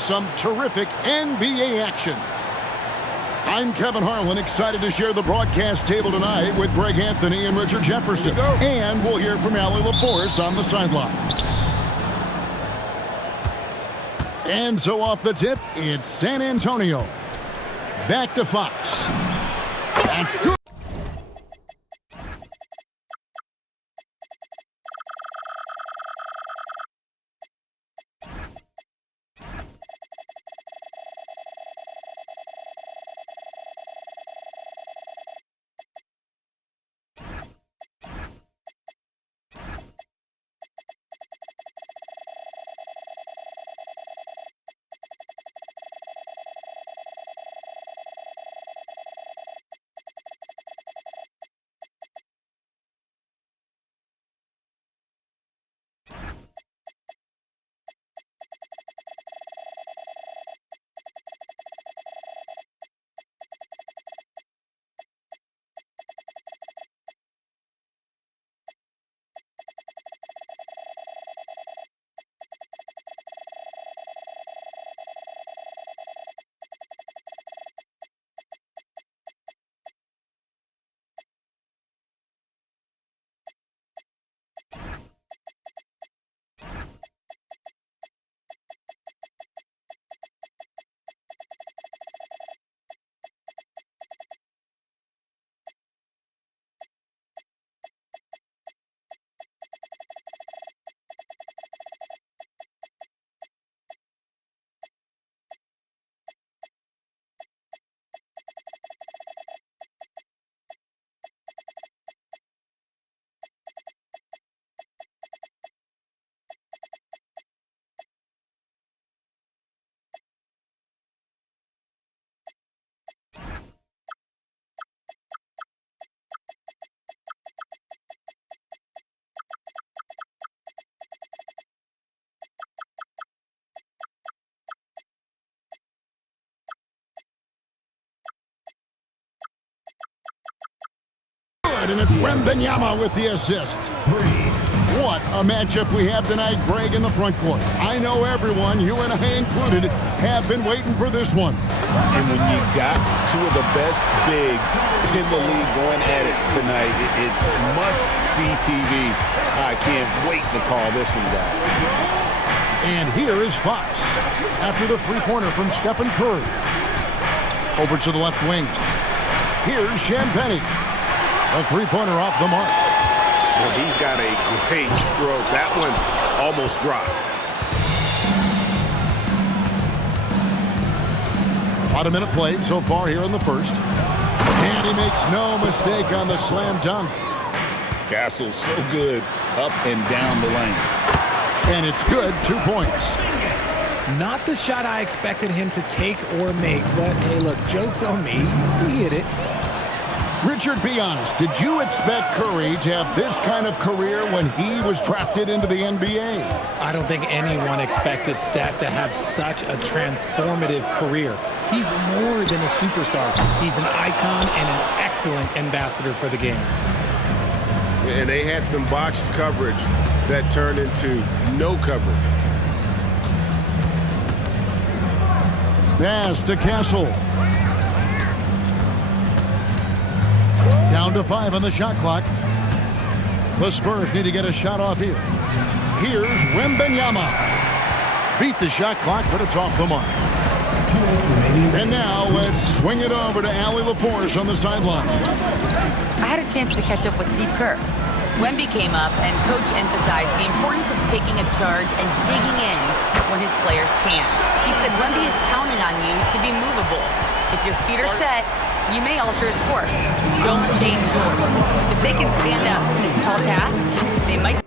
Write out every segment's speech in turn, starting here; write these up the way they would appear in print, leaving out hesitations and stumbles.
some terrific NBA action. I'm Kevin Harlan, excited to share the broadcast table tonight with Greg Anthony and Richard Jefferson. And we'll hear from Allie LaForce on the sideline. And so off the tip, it's San Antonio. Back to Fox. That's good. And it's Wembanyama with the assist. What a matchup we have tonight, Greg, in the front court. I know everyone, you and I included, have been waiting for this one. And when you got two of the best bigs in the league going at it tonight, it's must-see TV. I can't wait to call this one, guys. And here is Fox after the three-pointer from Stephen Curry. Over to the left wing. Here's Champagnie. A three-pointer off the mark. Well, he's got a great stroke. That one almost dropped. About a minute played so far here in the first. And he makes no mistake on the slam dunk. Castle's so good up and down the lane. And it's good, 2 points. Not the shot I expected him to take or make, but hey, look, joke's on me. He hit it. Richard, be honest, did you expect Curry to have this kind of career when he was drafted into the NBA? I don't think anyone expected Steph to have such a transformative career. He's more than a superstar. He's an icon and an excellent ambassador for the game. And they had some botched coverage that turned into no coverage. Pass to Castle. Down to 5 on the shot clock. The Spurs need to get a shot off here. Here's Wembanyama. Beat the shot clock, but it's off the mark. And now let's swing it over to Allie LaForce on the sideline. I had a chance to catch up with Steve Kerr. Wemby came up, and Coach emphasized the importance of taking a charge and digging in when his players can't. He said Wemby is counting on you to be movable. If your feet are set, you may alter his course. Don't change yours. If they can stand up to this tall task, they might.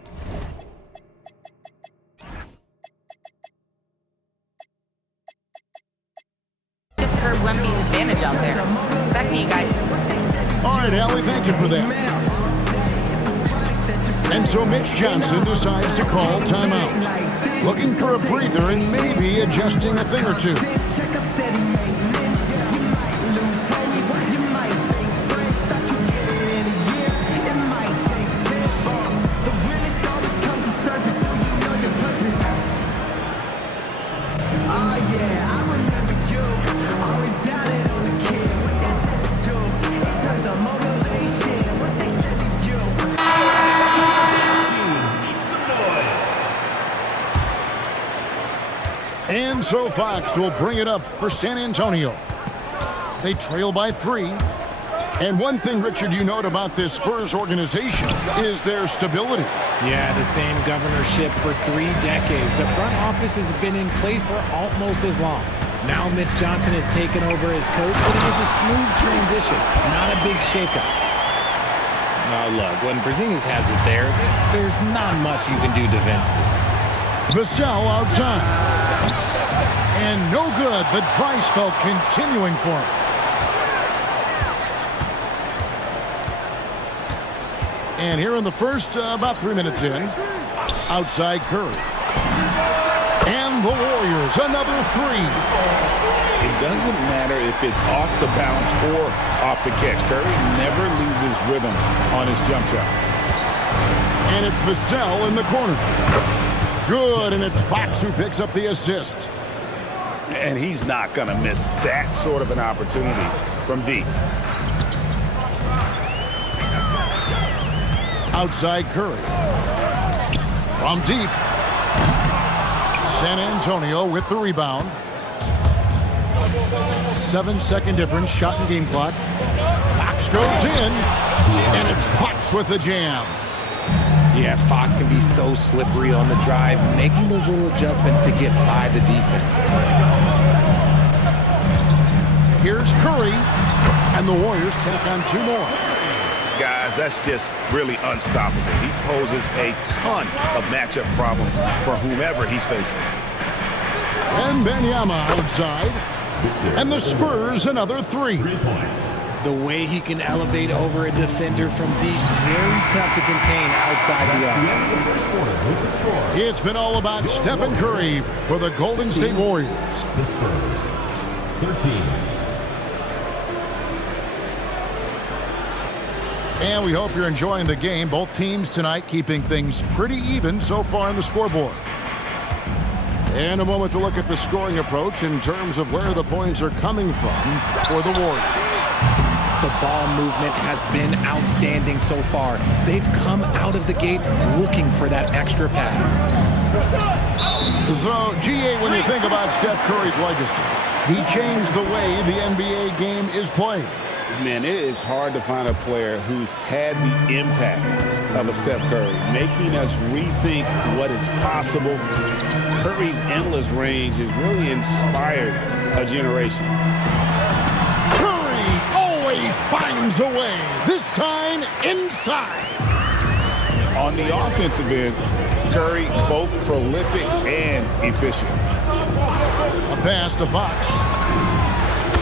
Just heard Wemby's advantage out there. Back to you guys. All right, Allie, thank you for that. And so Mitch Johnson decides to call timeout. Looking for a breather and maybe adjusting a thing or two. And so Fox will bring it up for San Antonio. They trail by 3. And one thing, Richard, you note about this Spurs organization is their stability. Yeah, the same governorship for 3 decades. The front office has been in place for almost as long. Now Mitch Johnson has taken over as coach, but it was a smooth transition, not a big shakeup. Now look, when Porzingis has it there's not much you can do defensively. Vassell outside. And no good. The dry spell continuing for him. And here in the first, about 3 minutes in, outside Curry. And the Warriors, another 3. It doesn't matter if it's off the bounce or off the catch. Curry never loses rhythm on his jump shot. And it's Vassell in the corner. Good, and it's Fox who picks up the assist. And he's not going to miss that sort of an opportunity from deep. Outside Curry. From deep. San Antonio with the rebound. 7-second difference, shot and game clock. Fox goes in, and it's Fox with the jam. Yeah, Fox can be so slippery on the drive, making those little adjustments to get by the defense. Here's Curry, and the Warriors take on 2 more. Guys, that's just really unstoppable. He poses a ton of matchup problems for whomever he's facing. And Wembanyama outside. And the Spurs another 3. The way he can elevate over a defender from deep, very tough to contain outside the arc. It's been all about Stephen Curry for the Golden State Warriors. The Spurs, 13. And we hope you're enjoying the game. Both teams tonight keeping things pretty even so far on the scoreboard. And a moment to look at the scoring approach in terms of where the points are coming from for the Warriors. The ball movement has been outstanding so far. They've come out of the gate looking for that extra pass. So, GA, when you think about Steph Curry's legacy, he changed the way the NBA game is played. Man, it is hard to find a player who's had the impact of a Steph Curry, making us rethink what is possible. Curry's endless range has really inspired a generation. Curry always finds a way, this time inside. On the offensive end, Curry both prolific and efficient. A pass to Fox.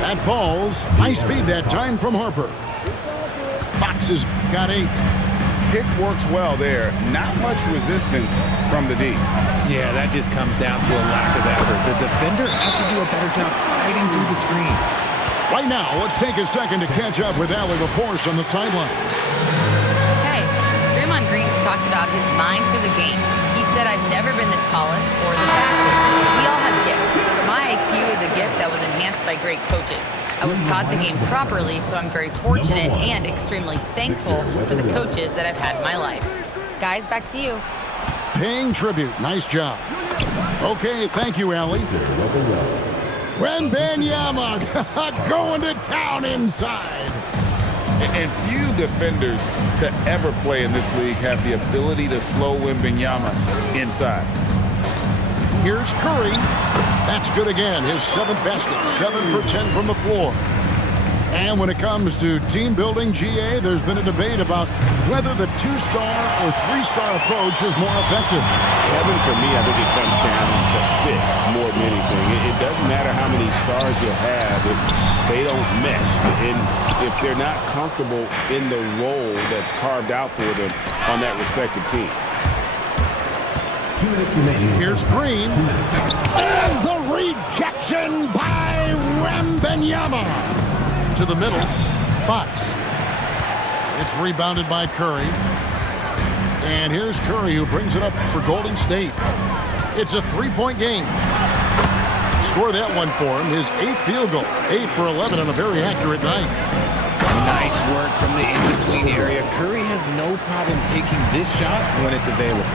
That falls. High speed that time from Harper. Fox has got 8. Pick works well there. Not much resistance from the D. Yeah, that just comes down to a lack of effort. The defender has to do a better job fighting through the screen. Right now, let's take a second to catch up with Allie LaForce on the sideline. Hey, Draymond Green's talked about his mind for the game. He said, I've never been the tallest or the fastest. We all have gifts. My IQ is a gift that was enhanced by great coaches. I was taught the game properly, so I'm very fortunate and extremely thankful for the coaches that I've had in my life. Guys, back to you. Paying tribute. Nice job. Okay, thank you, Allie. Wembanyama going to town inside. And few defenders to ever play in this league have the ability to slow Wembanyama inside. Here's Curry. That's good again. His 7th basket. 7 for 10 from the floor. And when it comes to team building, GA, there's been a debate about whether the 2-star or 3-star approach is more effective. Kevin, for me, I think it comes down to fit more than anything. It doesn't matter how many stars you have if they don't mesh. And if they're not comfortable in the role that's carved out for them on that respective team. 2 minutes remaining. Here's Green. And the rejection by Wembanyama. To the middle, Fox. It's rebounded by Curry. And here's Curry who brings it up for Golden State. It's a 3-point game. Score that one for him. His 8th field goal. 8 for 11 on a very accurate night. Nice work from the in-between area. Curry has no problem taking this shot when it's available.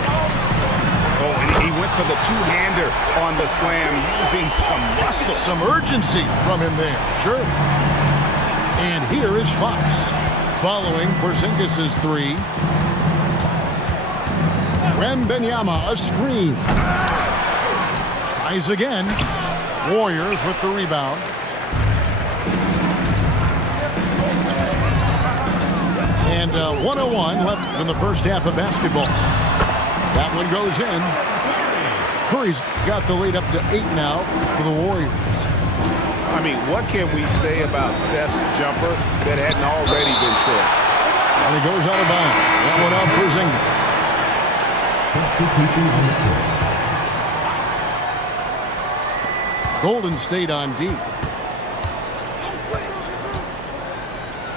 Oh, and he went for the two-hander on the slam, using some muscle. Some urgency from him there, sure. And here is Fox, following Porzingis' three. Wembanyama, a screen. Tries again. Warriors with the rebound. And 101 left in the first half of basketball. That one goes in. Curry's got the lead up to 8 now for the Warriors. I mean, what can we say about Steph's jumper that hadn't already been said? And it goes out of bounds. That one off Porzingis. Substitution on the court. Golden State on D.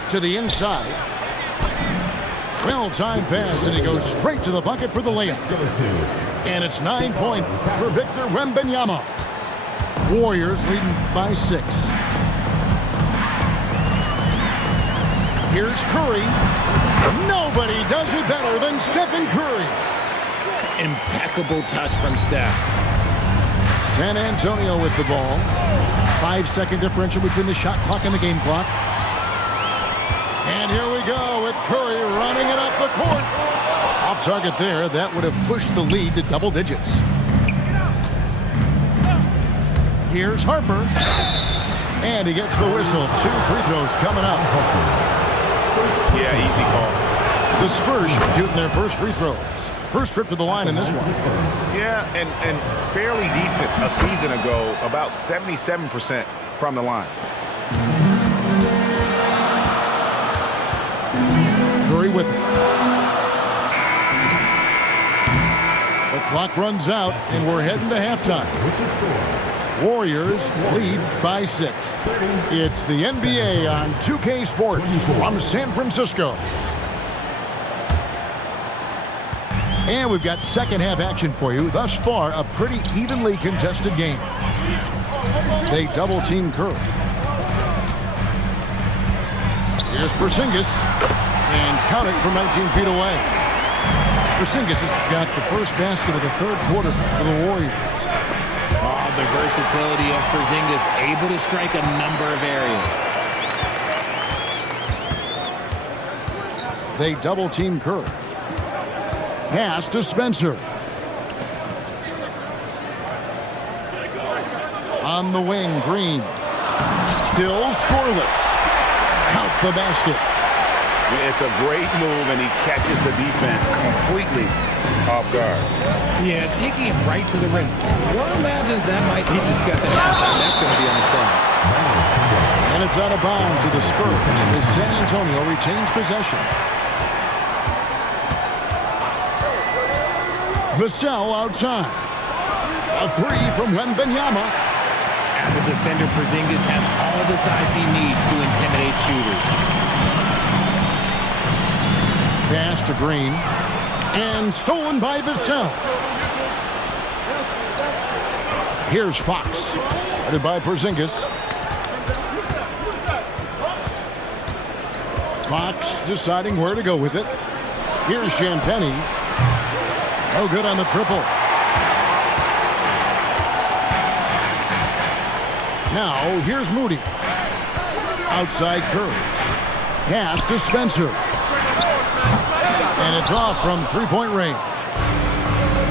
To the inside. Well-timed pass, and he goes straight to the bucket for the layup. And it's 9-point for Victor Wembanyama. Warriors leading by 6. Here's Curry. Nobody does it better than Stephen Curry. Impeccable touch from Steph. San Antonio with the ball. 5-second differential between the shot clock and the game clock. And here we go with Curry running it up the court. Off target there. That would have pushed the lead to double digits. Here's Harper. And he gets the whistle. 2 free throws coming up. Yeah, easy call. The Spurs shooting their first free throws. First trip to the line in this one. Yeah, and fairly decent a season ago, about 77% from the line. Curry with it. The clock runs out, and we're heading to halftime. Warriors lead by 6. It's the NBA on 2K Sports from San Francisco. And we've got second half action for you. Thus far, a pretty evenly contested game. They double team Curry. Here's Porzingis. And count it from 19 feet away. Porzingis has got the first basket of the third quarter for the Warriors. Oh, the versatility of Porzingis, able to strike a number of areas. They double team Curry. Pass to Spencer. On the wing, Green. Still scoreless. Count the basket. It's a great move, and he catches the defense completely off guard. Yeah, taking it right to the rim. One imagines that might be discussed at halftime. That's going to be on the front. And it's out of bounds to the Spurs as San Antonio retains possession. Vassell outside. A three from Wembanyama. As a defender, Porzingis has all the size he needs to intimidate shooters. Pass to Green. And stolen by Vassell. Here's Fox. Headed by Porzingis. Fox deciding where to go with it. Here's Champagny. No good on the triple. Now, here's Moody. Outside Curry. Pass to Spencer. And it's off from three-point range.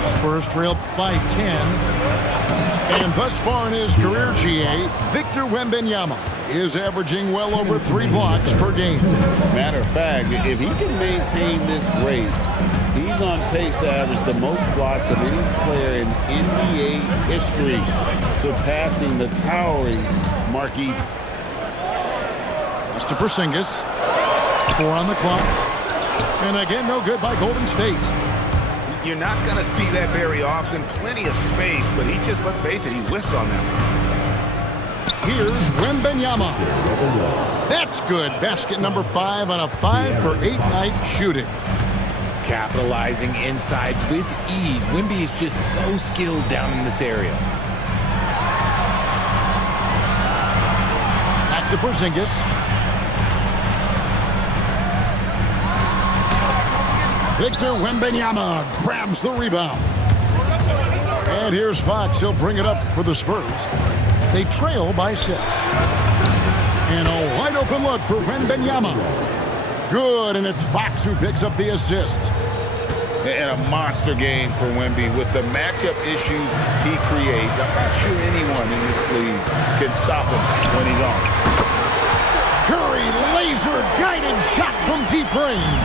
Spurs trail by 10. And thus far in his career, GA, Victor Wembanyama is averaging well over 3 blocks per game. Matter of fact, if he can maintain this rate, he's on pace to average the most blocks of any player in NBA history, surpassing the towering Marquis. Pass to Porzingis. 4 on the clock. And again, no good by Golden State. You're not going to see that very often. Plenty of space, but he just, let's face it, he whiffs on that one. Here's Wembanyama. That's good. Basket number 5 on a 5-for-8 night shooting. Capitalizing inside with ease. Wemby is just so skilled down in this area. Back to Porzingis. Victor Wembanyama grabs the rebound. And here's Fox. He'll bring it up for the Spurs. They trail by 6. And a wide open look for Wembanyama. Good, and it's Fox who picks up the assist. And a monster game for Wemby with the matchup issues he creates. I'm not sure anyone in this league can stop him when he's on. Curry, laser-guided shot from deep range.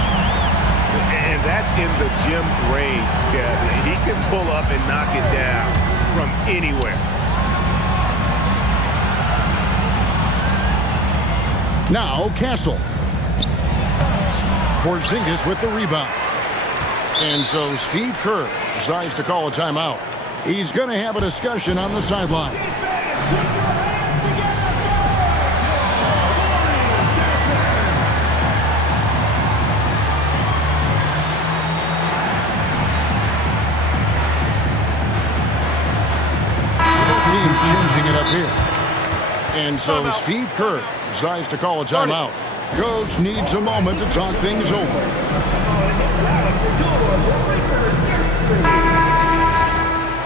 And that's in the gym range, Kev. He can pull up and knock it down from anywhere. Now Castle. Porzingis with the rebound. And so Steve Kerr decides to call a timeout. He's going to have a discussion on the sideline. Team's changing it up here. And so Steve Kerr decides to call a timeout. Coach needs a moment to talk things over.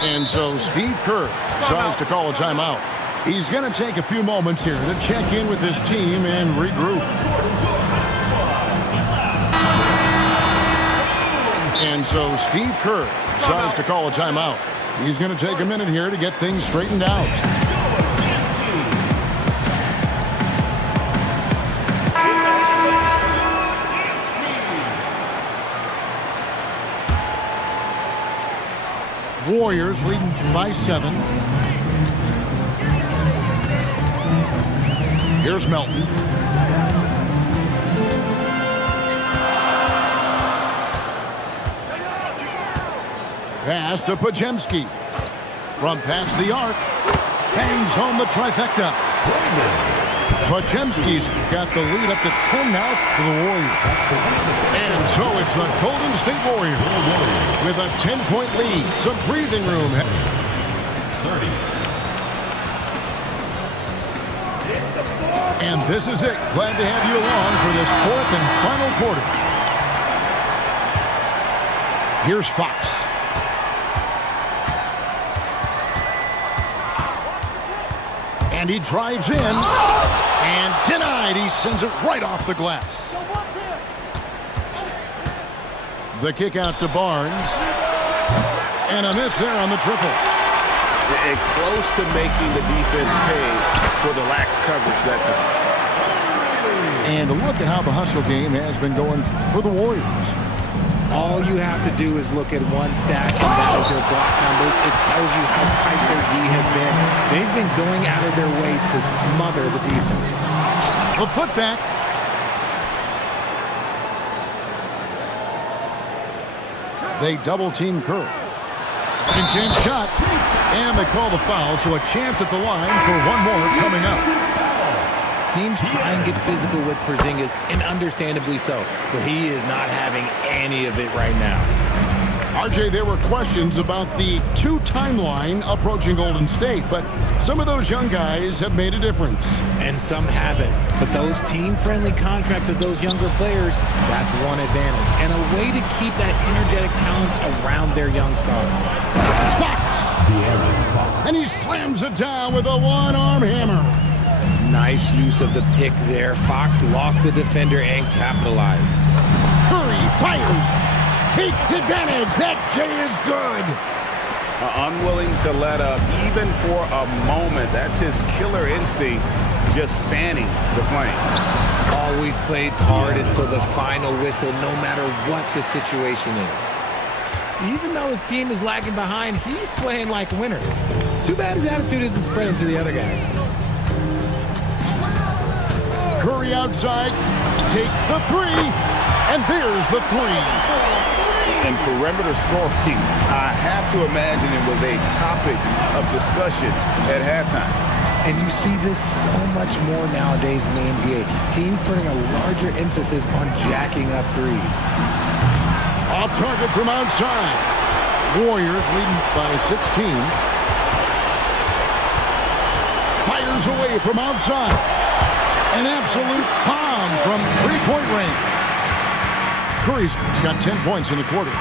And so Steve Kerr decides to call a timeout. He's going to take a few moments here to check in with his team and regroup. And so Steve Kerr decides to call a timeout. He's going to take a minute here to get things straightened out. Warriors leading by 7. Here's Melton. Pass to Podziemski. From past the arc. Bangs home the trifecta. Podziemski's got the lead up to 10 now for the Warriors. And so it's the Golden State Warriors with a 10-point lead. Some breathing room. 30. And this is it. Glad to have you along for this 4th and final quarter. Here's Fox. And he drives in. And denied. He sends it right off the glass. The kick out to Barnes. And a miss there on the triple. And close to making the defense pay for the lax coverage that time. And look at how the hustle game has been going for the Warriors. All you have to do is look at one stat, and that is their block numbers. It tells you how tight their D has been. They've been going out of their way to smother the defense. A putback. They double-team Kerr. Second chance shot. And they call the foul, so a chance at the line for one more coming up. Teams try and get physical with Porzingis, and understandably so, but he is not having any of it right now. RJ, there were questions about the 2 timeline approaching Golden State, but some of those young guys have made a difference. And some haven't. But those team-friendly contracts of those younger players, that's one advantage. And a way to keep that energetic talent around their young stars. Fox! And he slams it down with a one-arm hammer. Nice use of the pick there. Fox lost the defender and capitalized. Curry fires. Takes advantage. That J is good. Unwilling to let up even for a moment. That's his killer instinct, just fanning the flame. Always plays hard until the final whistle, no matter what the situation is. Even though his team is lagging behind, he's playing like a winner. Too bad his attitude isn't spreading to the other guys. Curry outside, takes the 3, and there's the 3. And perimeter scoring, I have to imagine it was a topic of discussion at halftime. And you see this so much more nowadays in the NBA. Teams putting a larger emphasis on jacking up threes. Off target from outside. Warriors leading by 16. Fires away from outside. An absolute bomb from three-point range. Curry's got 10 points in the quarter.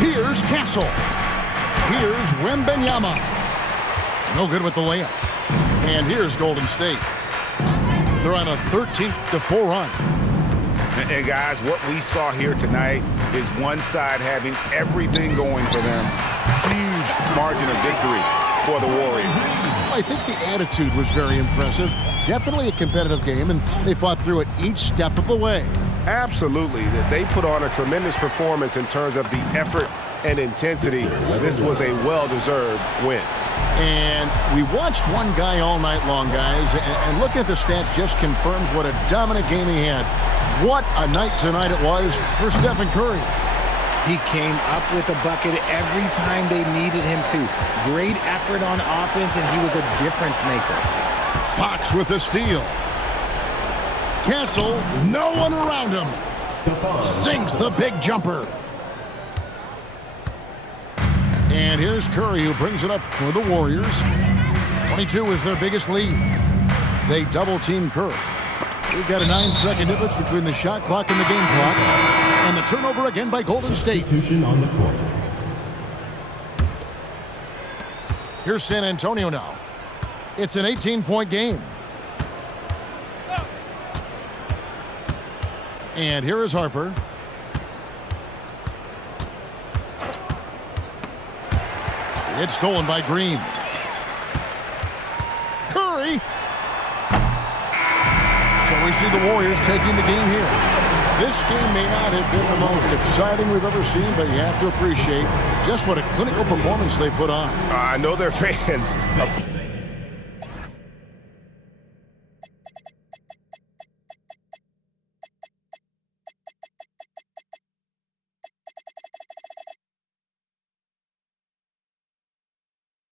Here's Castle. Here's Wembanyama. No good with the layup. And here's Golden State. They're on a 13-4 run. And guys, what we saw here tonight is one side having everything going for them. Huge margin of victory for the Warriors. I think the attitude was very impressive. Definitely a competitive game, and they fought through it each step of the way. Absolutely. They put on a tremendous performance in terms of the effort and intensity. This was a well-deserved win. And we watched one guy all night long, guys, and looking at the stats just confirms what a dominant game he had. What a night tonight it was for Stephen Curry. He came up with a bucket every time they needed him to. Great effort on offense, and he was a difference maker. Fox with the steal. Castle, no one around him. Sinks the big jumper. And here's Curry, who brings it up for the Warriors. 22 is their biggest lead. They double-team Curry. We've got a 9-second difference between the shot clock and the game clock. And the turnover again by Golden State. On the court. Here's San Antonio now. It's an 18-point game. And here is Harper. It's stolen by Green. Curry. So we see the Warriors taking the game here. This game may not have been the most exciting we've ever seen, but you have to appreciate just what a clinical performance they put on. I know their fans